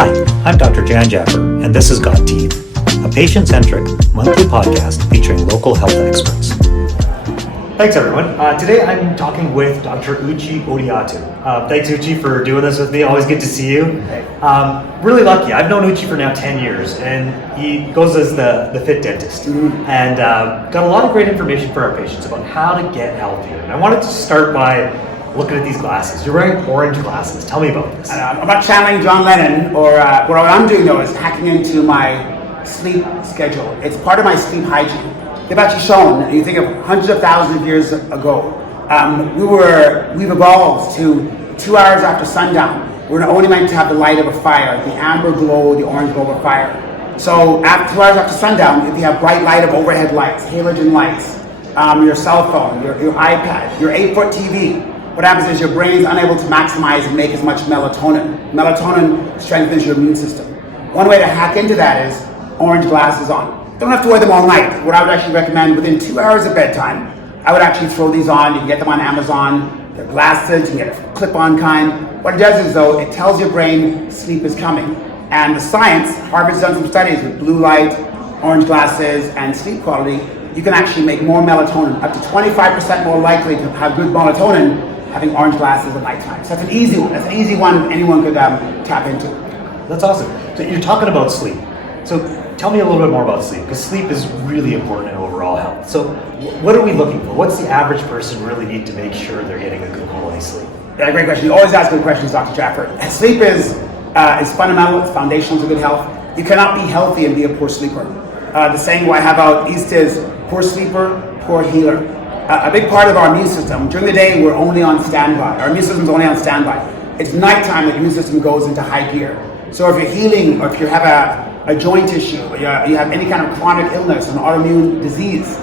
Hi, I'm Dr. Jan Jaffer, and this is GotTeeth, a patient-centric monthly podcast featuring local health experts. Thanks, everyone. Today I'm talking with Dr. Uche Odiatu. Thanks, Uche, for doing this with me. Always good to see you. Really lucky. I've known Uche for now 10 years, and he goes as the fit dentist. And got a lot of great information for our patients about how to get healthier. And I wanted to start by looking at these glasses. You're wearing orange glasses. Tell me about this. I'm not channeling John Lennon, or what I'm doing though is hacking into my sleep schedule. It's part of my sleep hygiene. They've actually shown, you think of hundreds of thousands of years ago, we've evolved to 2 hours after sundown. We're only meant to have the light of a fire, the amber glow, the orange glow of a fire. So after 2 hours after sundown, if you have bright light of overhead lights, halogen lights, your cell phone, your iPad, your 8-foot TV, what happens is your brain is unable to maximize and make as much melatonin. Melatonin strengthens your immune system. One way to hack into that is orange glasses on. Don't have to wear them all night. What I would actually recommend, within 2 hours of bedtime, I would actually throw these on. You can get them on Amazon. They're glasses, you can get a clip-on kind. What it does is though, it tells your brain sleep is coming. And the science, Harvard's done some studies with blue light, orange glasses, and sleep quality. You can actually make more melatonin, up to 25% more likely to have good melatonin having orange glasses at nighttime. So that's an easy one. That's an easy one anyone could tap into. That's awesome. So you're talking about sleep. So tell me a little bit more about sleep, because sleep is really important in overall health. So what are we looking for? What's the average person really need to make sure they're getting a good quality sleep? Yeah, great question. You always ask good questions, Dr. Jaffer. Sleep is fundamental, it's foundational to good health. You cannot be healthy and be a poor sleeper. The saying I have out east is, poor sleeper, poor healer. A big part of our immune system, during the day we're only on standby. Our immune system is only on standby. It's nighttime that the immune system goes into high gear. So if you're healing, or if you have a joint issue, or you have any kind of chronic illness, an autoimmune disease,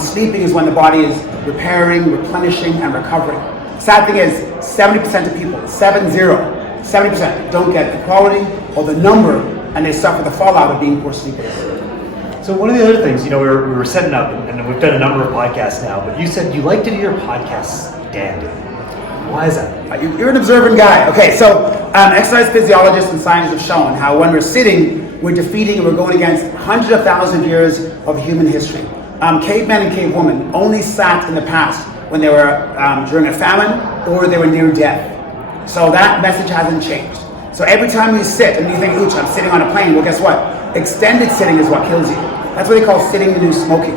sleeping is when the body is repairing, replenishing, and recovering. Sad thing is, 70% of people, 70% don't get the quality or the number, and they suffer the fallout of being poor sleepers. So one of the other things, we were setting up, and we've done a number of podcasts now, but you said you like to do your podcast standing. Why is that? You're an observant guy. Okay, so exercise physiologists and scientists have shown how when we're sitting, we're defeating and we're going against hundreds of thousands of years of human history. Cavemen and cavewomen only sat in the past when they were during a famine or they were near death. So that message hasn't changed. So every time you sit and you think, ooch, I'm sitting on a plane, well guess what? Extended sitting is what kills you. That's what they call sitting the new smoking.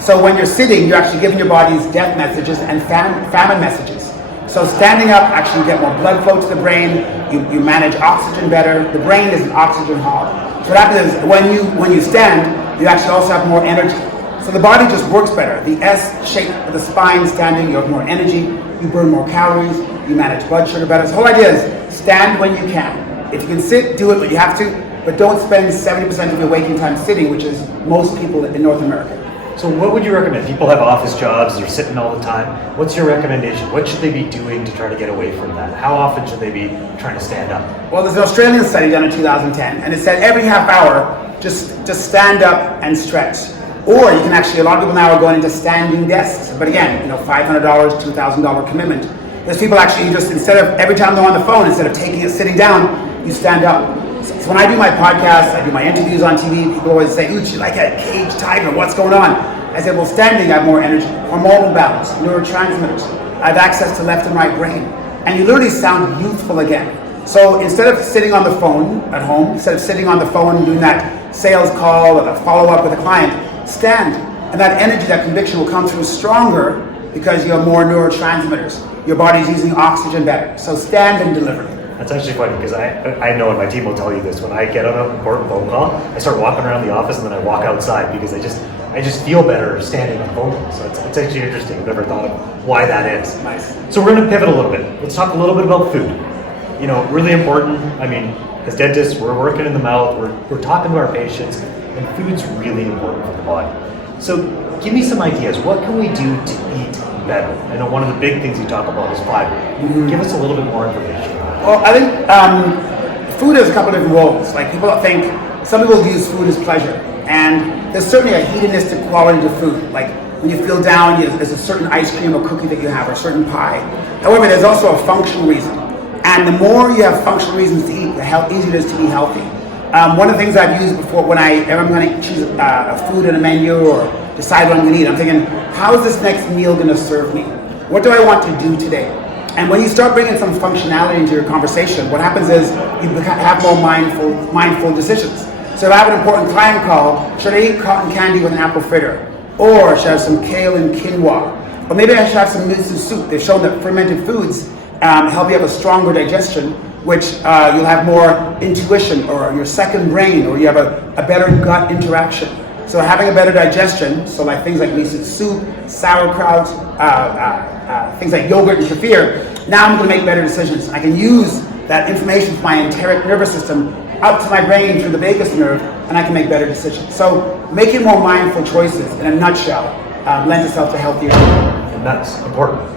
So when you're sitting, you're actually giving your body's death messages and famine messages. So standing up, actually you get more blood flow to the brain, you manage oxygen better. The brain is an oxygen hog. So what happens is when you stand, you actually also have more energy. So the body just works better. The S shape of the spine standing, you have more energy, you burn more calories, you manage blood sugar better. So the whole idea is stand when you can. If you can sit, do it, but you have to. But don't spend 70% of your waking time sitting, which is most people in North America. So what would you recommend? People have office jobs, they're sitting all the time. What's your recommendation? What should they be doing to try to get away from that? How often should they be trying to stand up? Well, there's an Australian study done in 2010, and it said every half hour, just stand up and stretch. Or you can actually, a lot of people now are going into standing desks. But again, $500, $2,000 commitment. There's people actually just, instead of, every time they're on the phone, instead of taking it sitting down, you stand up. So when I do my podcasts, I do my interviews on TV, people always say, Uche, you're like a caged tiger, what's going on? I said, well, standing, I have more energy, hormonal balance, neurotransmitters. I have access to left and right brain. And you literally sound youthful again. So instead of sitting on the phone at home, instead of sitting on the phone doing that sales call or the follow-up with a client, stand. And that energy, that conviction will come through stronger because you have more neurotransmitters. Your body's using oxygen better. So stand and deliver. That's actually funny, because I know, and my team will tell you this, when I get on an important phone call, I start walking around the office and then I walk outside because I just feel better standing on phone calls. So it's actually interesting. I've never thought of why that is. Nice. So we're going to pivot a little bit. Let's talk a little bit about food. Really important. I mean, as dentists, we're working in the mouth, we're talking to our patients, and food's really important for the body. So give me some ideas. What can we do to eat better? I know one of the big things you talk about is fiber. Give us a little bit more information. Well, I think food has a couple of different roles. Like some people use food as pleasure, and there's certainly a hedonistic quality to food. Like when you feel down, there's a certain ice cream or cookie that you have, or a certain pie. However, there's also a functional reason. And the more you have functional reasons to eat, the easier it is to be healthy. One of the things I've used before when I'm going to choose a food in a menu or decide what I'm going to eat, I'm thinking, how is this next meal going to serve me? What do I want to do today? And when you start bringing some functionality into your conversation, what happens is you have more mindful decisions. So if I have an important client call, should I eat cotton candy with an apple fritter? Or should I have some kale and quinoa? Or maybe I should have some miso soup. They've shown that fermented foods help you have a stronger digestion, which you'll have more intuition or your second brain, or you have a better gut interaction. So having a better digestion, so like things like miso soup, sauerkraut, things like yogurt and kefir, now I'm going to make better decisions. I can use that information from my enteric nervous system out to my brain through the vagus nerve, and I can make better decisions. So making more mindful choices, in a nutshell, lends itself to healthier food. And that's important.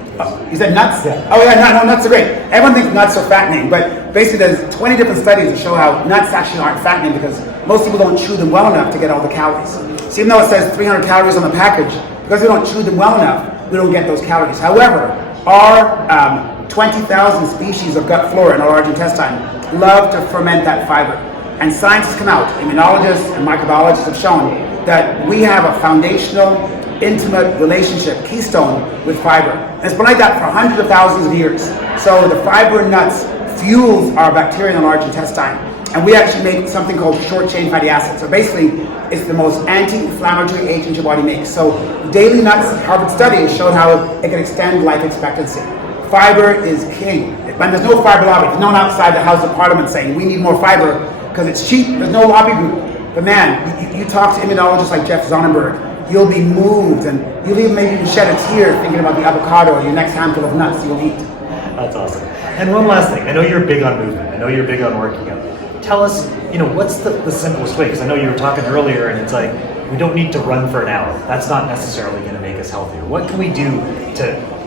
You said nuts? Yeah. Oh yeah, no, nuts are great. Everyone thinks nuts are fattening, but basically there's 20 different studies that show how nuts actually aren't fattening because most people don't chew them well enough to get all the calories. So even though it says 300 calories on the package, because we don't chew them well enough, we don't get those calories. However, our 20,000 species of gut flora in our large intestine love to ferment that fiber. And scientists come out, immunologists and microbiologists have shown that we have a foundational, intimate relationship, keystone, with fiber. And it's been like that for hundreds of thousands of years. So the fiber in nuts fuels our bacteria in the large intestine. And we actually make something called short-chain fatty acids. So basically, it's the most anti-inflammatory agent your body makes. So daily nuts, Harvard studies showed how it can extend life expectancy. Fiber is king. When there's no fiber lobby, there's no one outside the House of Parliament saying we need more fiber because it's cheap, there's no lobby group. But man, you talk to immunologists like Jeff Sonnenberg, you'll be moved, and you'll even maybe shed a tear thinking about the avocado or your next handful of nuts you'll eat. That's awesome. And one last thing, I know you're big on movement, I know you're big on working out. Tell us, what's the simplest way? Because I know you were talking earlier and it's like, we don't need to run for an hour. That's not necessarily going to make us healthier. What can we do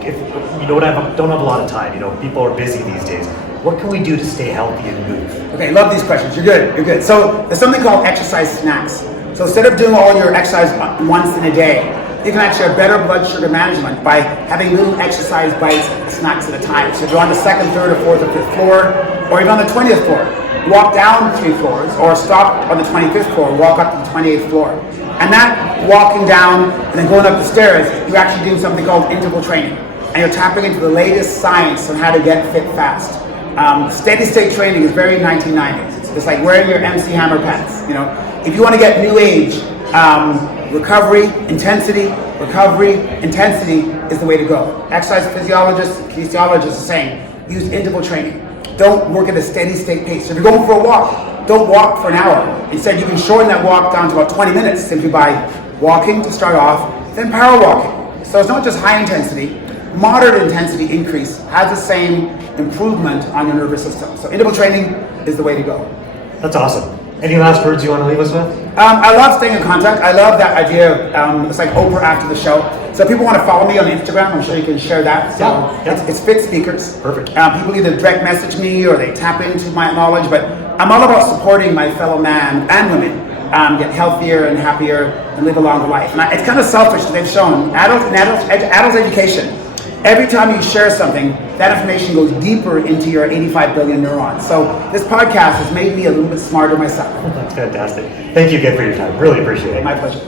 if you don't have a lot of time, people are busy these days. What can we do to stay healthy and move? Okay, love these questions. You're good. So there's something called exercise snacks. So instead of doing all your exercise once in a day, you can actually have better blood sugar management by having little exercise bites, snacks at a time. So if you're on the second, third, or fourth, or fifth floor, or even on the 20th floor, walk down 3 floors, or stop on the 25th floor, walk up to the 28th floor. And that walking down and then going up the stairs, you're actually doing something called interval training. And you're tapping into the latest science on how to get fit fast. Steady state training is very 1990s. It's like wearing your MC Hammer pants. If you want to get new age, recovery intensity is the way to go. Exercise physiologists, kinesiologists are saying use interval training. Don't work at a steady state pace. So if you're going for a walk, don't walk for an hour. Instead, you can shorten that walk down to about 20 minutes simply by walking to start off, then power walking. So it's not just high intensity. Moderate intensity increase has the same improvement on your nervous system. So interval training is the way to go. That's awesome. Any last words you want to leave us with? I love staying in contact. I love that idea of it's like Oprah after the show. So if people want to follow me on Instagram, I'm sure you can share that. So yeah. It's Fit Speakers. Perfect. People either direct message me or they tap into my knowledge, but I'm all about supporting my fellow man and women get healthier and happier and live a longer life. And it's kind of selfish that they've shown adult education. Every time you share something, that information goes deeper into your 85 billion neurons. So this podcast has made me a little bit smarter myself. That's fantastic. Thank you again for your time. Really appreciate it. My pleasure.